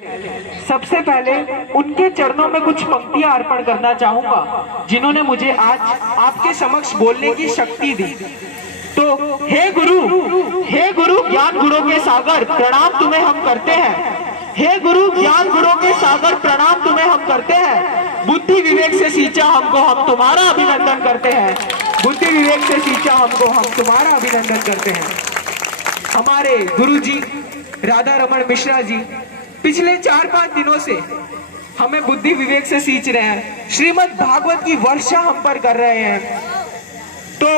सबसे पहले उनके चरणों में कुछ पंक्तियां अर्पण करना चाहूंगा जिन्होंने मुझे आज आपके समक्ष बोलने की शक्ति दी। तो हे गुरु ज्ञान गुरु के सागर प्रणाम तुम्हें हम करते हैं। हे गुरु ज्ञान गुरु के सागर प्रणाम तुम्हें हम करते हैं। बुद्धि विवेक से सींचा हमको, हम तुम्हारा अभिनंदन करते हैं। बुद्धि विवेक से सींचा हमको, हम तुम्हारा अभिनंदन करते हैं। हमारे गुरु जी राधा रमन मिश्रा जी पिछले 4-5 दिनों से हमें बुद्धि विवेक से सींच रहे हैं, श्रीमद् भागवत की वर्षा हम पर कर रहे हैं। तो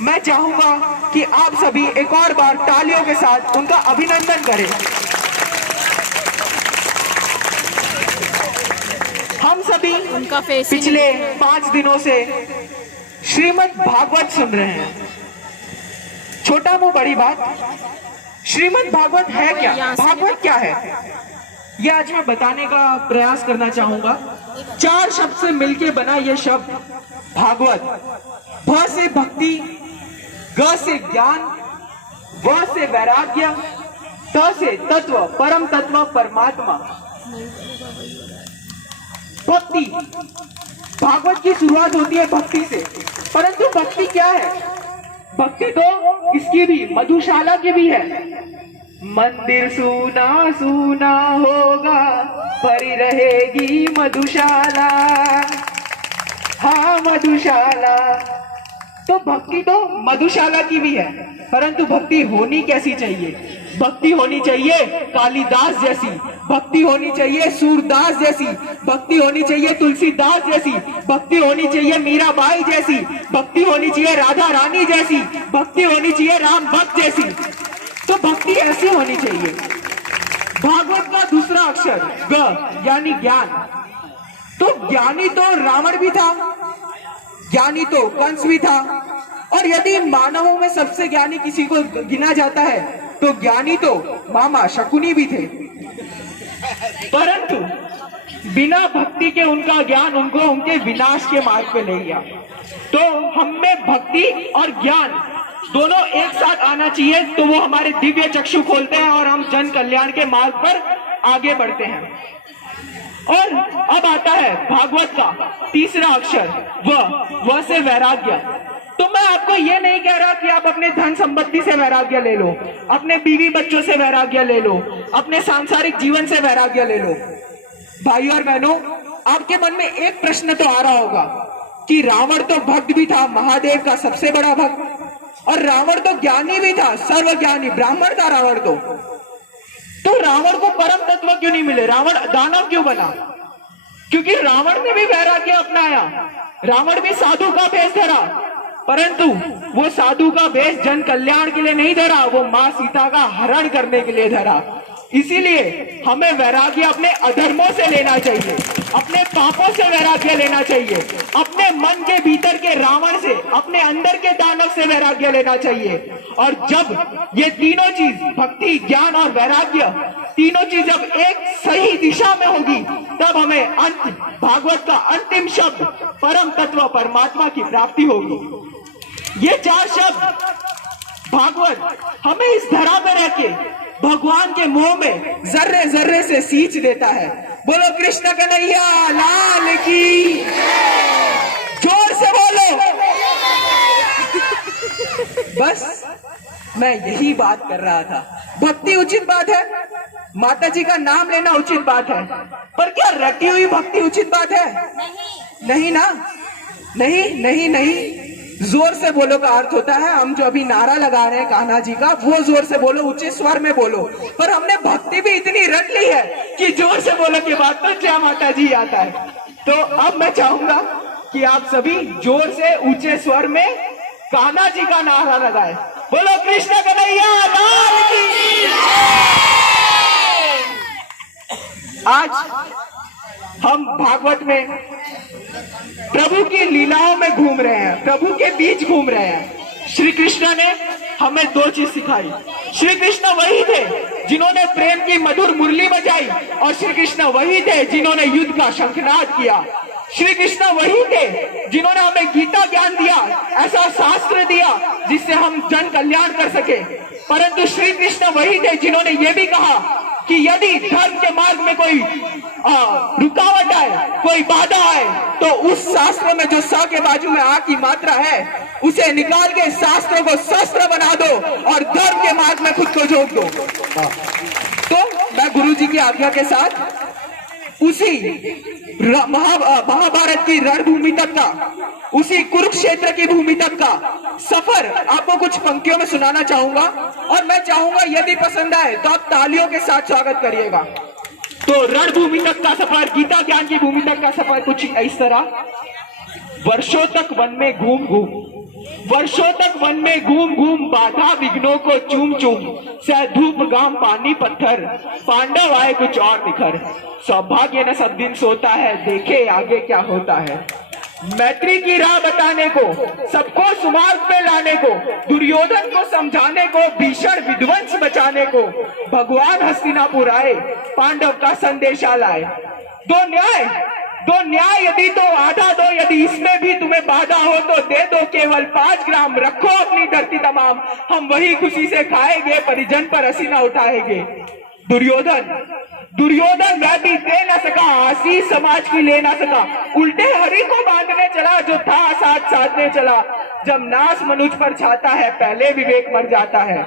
मैं चाहूंगा कि आप सभी एक और बार तालियों के साथ उनका अभिनंदन करें। हम सभी उनका पिछले 5 दिनों से श्रीमद् भागवत सुन रहे हैं। छोटा मुंह बड़ी बात, श्रीमद् भागवत है क्या, भागवत क्या है, यह आज मैं बताने का प्रयास करना चाहूंगा। 4 शब्द से मिलकर बना यह शब्द भागवत। भ से भक्ति, ग से ज्ञान, व से वैराग्य, त से तत्व, परम तत्व परमात्मा। भक्ति, भागवत की शुरुआत होती है भक्ति से, परंतु भक्ति क्या है? भक्ति तो इसकी भी, मधुशाला की भी है। मंदिर सूना सूना होगा, परी रहेगी मधुशाला, हाँ मधुशाला। तो भक्ति तो मधुशाला की भी है, परंतु भक्ति होनी कैसी चाहिए? भक्ति होनी चाहिए कालिदास जैसी, भक्ति होनी चाहिए सूरदास जैसी, भक्ति होनी चाहिए तुलसीदास जैसी, भक्ति होनी चाहिए मीराबाई जैसी, भक्ति होनी चाहिए राधा रानी जैसी, भक्ति होनी चाहिए राम भक्त जैसी। तो भक्ति ऐसी होनी चाहिए। भागवत का दूसरा अक्षर ग यानी ज्ञान। तो ज्ञानी तो रावण भी था, ज्ञानी तो कंस भी था, और यदि मानवों में सबसे ज्ञानी किसी को गिना जाता है तो ज्ञानी तो मामा शकुनी भी थे। परंतु बिना भक्ति के उनका ज्ञान उनको उनके विनाश के मार्ग पे ले गया। तो हम में भक्ति और ज्ञान दोनों एक साथ आना चाहिए, तो वो हमारे दिव्य चक्षु खोलते हैं और हम जन कल्याण के मार्ग पर आगे बढ़ते हैं। और अब आता है भागवत का तीसरा अक्षर व से वैराग्य। तो मैं आपको ये नहीं कह रहा कि आप अपने धन संपत्ति से वैराग्य ले लो, अपने बीवी बच्चों से वैराग्य ले लो, अपने सांसारिक जीवन से वैराग्य ले लो। भाई और बहनों, आपके मन में एक प्रश्न तो आ रहा होगा कि रावण तो भक्त भी था, महादेव का सबसे बड़ा भक्त, और रावण तो ज्ञानी भी था, सर्वज्ञानी ब्राह्मण था रावण तो रावण को परम तत्व क्यों नहीं मिले? रावण दानव क्यों बना? क्योंकि रावण ने भी वैराग्य अपनाया, रावण भी साधु का भेष धरा, परंतु वो साधु का भेष जन कल्याण के लिए नहीं धरा, वो मां सीता का हरण करने के लिए धरा। इसीलिए हमें वैराग्य अपने अधर्मों से लेना चाहिए, अपने पापों से वैराग्य लेना चाहिए, अपने मन के भीतर के रावण से, अपने अंदर के दानव से वैराग्य लेना चाहिए। और जब ये तीनों चीज, भक्ति, ज्ञान और वैराग्य, तीनों चीज जब एक सही दिशा में होगी, तब हमें अंत भागवत का अंतिम शब्द परम तत्व परमात्मा की प्राप्ति होगी। ये 4 शब्द भागवत हमें इस धरा में रह के भगवान के मुंह में जर्रे जर्रे से सींच देता है। बोलो कृष्ण कन्हैया लाल की, जोर से बोलो। बस मैं यही बात कर रहा था। भक्ति उचित बात है, माता जी का नाम लेना उचित बात है, पर क्या रटी हुई भक्ति उचित बात है? नहीं ना, नहीं नहीं नहीं। जोर से बोलो का अर्थ होता है, हम जो अभी नारा लगा रहे हैं कान्हा जी का, वो जोर से बोलो, ऊंचे स्वर में बोलो। पर हमने भक्ति भी इतनी रट ली है कि जोर से बोलो के बाद तो जय माता जी आता है। तो अब मैं चाहूंगा कि आप सभी जोर से ऊंचे स्वर में कान्हा जी का नारा लगाए। बोलो कृष्ण कन्हैया लाल की। आज हम भागवत में प्रभु की लीलाओं में घूम रहे हैं, प्रभु के बीच घूम रहे हैं। श्री कृष्ण ने हमें 2 चीज सिखाई। श्री कृष्ण वही थे जिन्होंने प्रेम की मधुर मुरली बजाई, और श्री कृष्ण वही थे जिन्होंने युद्ध का शंखनाद किया। श्री कृष्ण वही थे जिन्होंने हमें गीता ज्ञान दिया, ऐसा शास्त्र दिया जिससे हम जन कल्याण कर सके। परंतु श्री कृष्ण वही थे जिन्होंने ये भी कहा कि यदि धर्म के मार्ग में कोई रुकावट आए, कोई बाधा आए, तो उस शास्त्र में जो सा के बाजू में आ की मात्रा है उसे निकाल के शास्त्रों को शस्त्र बना दो और धर्म के मार्ग में खुद को झोंक दो। तो मैं गुरुजी की आज्ञा के साथ उसी महाभारत की रणभूमि तक का, उसी कुरुक्षेत्र की भूमि तक का सफर आपको कुछ पंक्तियों में सुनाना चाहूंगा और मैं चाहूंगा यदि पसंद आए तो आप तालियों के साथ स्वागत करिएगा। तो रणभूमि तक का सफर, गीता ज्ञान की भूमि तक का सफर कुछ इस तरह। वर्षों तक वन में घूम घूम, वर्षों तक वन में घूम घूम, बाधा विघ्नों को चूम चूम, सह धूप गाम पानी पत्थर, पांडव आए कुछ और निखर, सौभाग्य न सब दिन सोता है, देखे आगे क्या होता है। मैत्री की राह बताने को, सबको सुमार्ग पे लाने को, दुर्योधन को समझाने को, भीषण विध्वंस बचाने को, भगवान हस्तिनापुर आए, पांडव का संदेशा लाए। दो न्याय यदि तो आधा दो, यदि इसमें भी तुम्हें बाधा हो तो दे दो केवल 5 ग्राम, रखो अपनी धरती तमाम, हम वही खुशी से खाएंगे, परिजन पर हंसी न उठाएंगे। दुर्योधन वह भी दे न सका, आशीष समाज की ले न सका, उल्टे हरि को बांधने चला, जो था साथ साधने चला। जब नाश मनुष्य पर छाता है, पहले विवेक मर जाता है।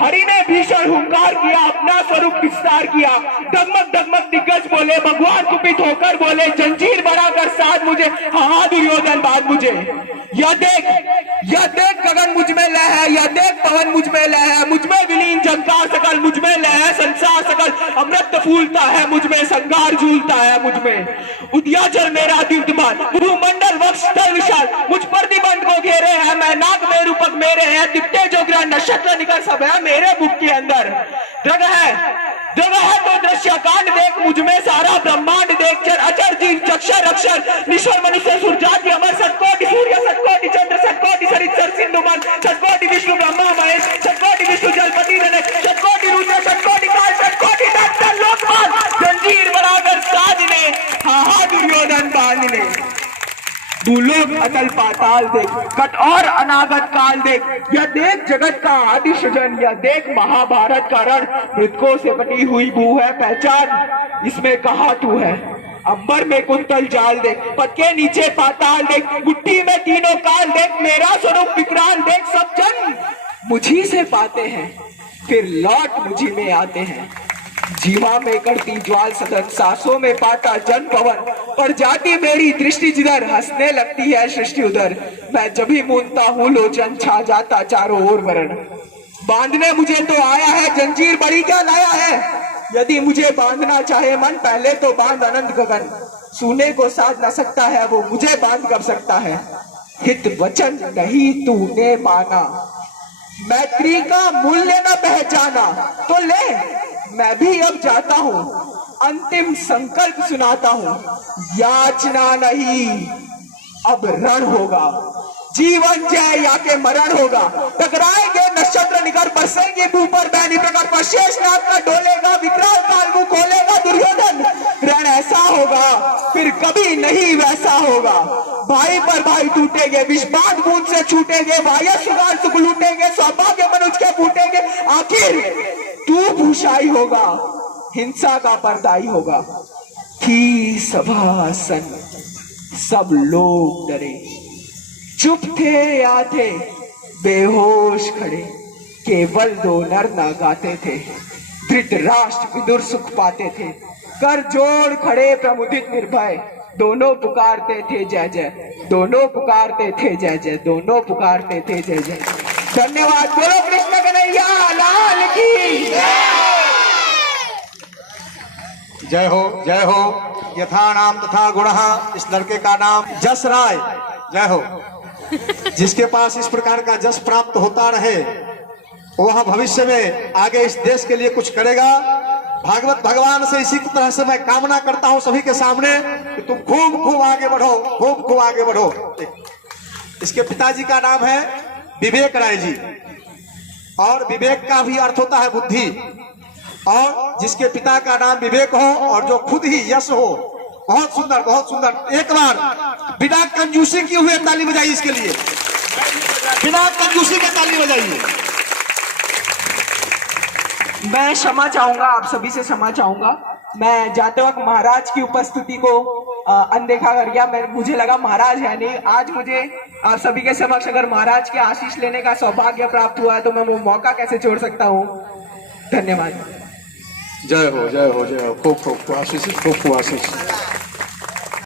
हरि ने भीषण हुंकार किया, अपना स्वरूप विस्तार किया, डगमग डगमग दिग्गज बोले, भगवान कुपित होकर बोले, जंजीर बढ़ाकर साथ मुझे, हाँ दुर्योधन बाद मुझे। यह देख गगन मुझ में लय है, यह देख पवन मुझ में लय है, मुझ में विलीन झंकार सकल, मुझ में लय है संसार सकल, अमृत फूलता है मुझ में, संगार झूलता है मुझ में। उद्याचल मेरा दीप्तमान, भूमंडल वक्ष स्थल विशाल, मुझ पर दिबंध को घेरे हैं, मैं नाग में रूपक मेरे हैं, दिप्ते जो ग्रह नक्षत्र निकल सब है मेरे मुख के अंदर। जगह है तो दृश्य कांड देख, मुझ में सारा ब्रह्मांड देख, चर अचर जीव चक्षर अक्षर, निश्वर मनुष्य सूर्यादि अमर, सतकोटि सूर्य सतकोटि चंद्र सतकोटि सरित सिंधु मन, सतकोटि विष्णु ब्रह्मा महेश, सतकोटि विष्णु जलपति गणेश, सतकोटि रुद्र सतकोटि काल सतकोटि दत्त लोकपाल, जंजीर बढ़ाकर साधने, हाँ दुर्योधन बांधने। भूलोक अतल पाताल देख, कट और अनागत काल देख, यह देख जगत का आदि सृजन, यह देख महाभारत का रण, मृतकों से कटी हुई भू है पहचान, इसमें कहा तू है। अंबर में कुंतल जाल देख, पद के नीचे पाताल देख, मुट्ठी में तीनों काल देख, मेरा स्वरूप विकराल देख, सब जन मुझी से पाते हैं, फिर लौट मुझी में आते हैं। जीवा में करती ज्वाल सदन, सांसों में पाता जन पवन, पर जाती मेरी दृष्टि जिधर, हंसने लगती है सृष्टि उधर। मैं जब भी मूंदता हूँ लोचन, छा जाता चारों ओर वरण। बांधने मुझे तो आया है, जंजीर बड़ी क्या लाया है, यदि मुझे बांधना चाहे मन, पहले तो बांध अनंत गगन, सुने को साध न सकता है वो, मुझे बांध कर सकता है। हित वचन नहीं तूने माना, मैत्री का मूल्य न पहचाना, तो ले मैं भी अब जाता हूँ, अंतिम संकल्प सुनाता हूँ, याचना नहीं अब रण होगा, जीवन जय या के मरण होगा। टकराएंगे नक्षत्र निकर, बरसेंगे मुंह पर बैनी प्रकार पर, शेषनाग का डोलेगा, विकराल काल मुंह खोलेगा दुर्योधन। रण ऐसा होगा फिर कभी नहीं वैसा होगा, भाई पर भाई टूटेंगे, विषपात बूंद से छूटेंगे, वायु सुगार सुख लूटेंगे, सौभाग्य मनुष्य के फूटेंगे, आखिर तू भूषाई होगा, हिंसा का पर्दाई होगा। थी सभासन, सब लोग डरे, चुप थे या थे बेहोश खड़े, केवल 2 नर ना गाते थे, धृतराष्ट्र विदुर सुख पाते थे, कर जोड़ खड़े प्रमुदित निर्भय, दोनों पुकारते थे जय जय, दोनों पुकारते थे जय जय, दोनों पुकारते थे जय जय। धन्यवाद। बोलो कृष्ण कन्हैया लाल की जय हो जय हो। यथा नाम तथा गुणः, इस लड़के का नाम जस राय, जय हो। जिसके पास इस प्रकार का जस प्राप्त होता रहे वह भविष्य में आगे इस देश के लिए कुछ करेगा। भागवत भगवान से इसी तरह से मैं कामना करता हूं सभी के सामने कि तुम खूब खूब आगे बढ़ो, खूब खूब आगे बढ़ो। इसके पिताजी का नाम है विवेक राय जी, और विवेक का भी अर्थ होता है बुद्धि, और जिसके पिता का नाम विवेक हो और जो खुद ही यश हो, बहुत सुंदर बहुत सुंदर। एक बार बिना कंजूसी किए हुए ताली बजाइए इसके लिए, बिना कंजूसी के ताली बजाइए। मैं क्षमा चाहूंगा, आप सभी से क्षमा चाहूंगा। मैं जाते वक्त महाराज की उपस्थिति को अनदेखा कर गया। मुझे लगा महाराज है नहीं। आज मुझे आप सभी के समक्ष अगर महाराज के आशीष लेने का सौभाग्य प्राप्त हुआ है तो मैं वो मौका कैसे छोड़ सकता हूँ। धन्यवाद। जय हो जय हो जय हो। खूब खूब आशीष, खूब खूब आशीष।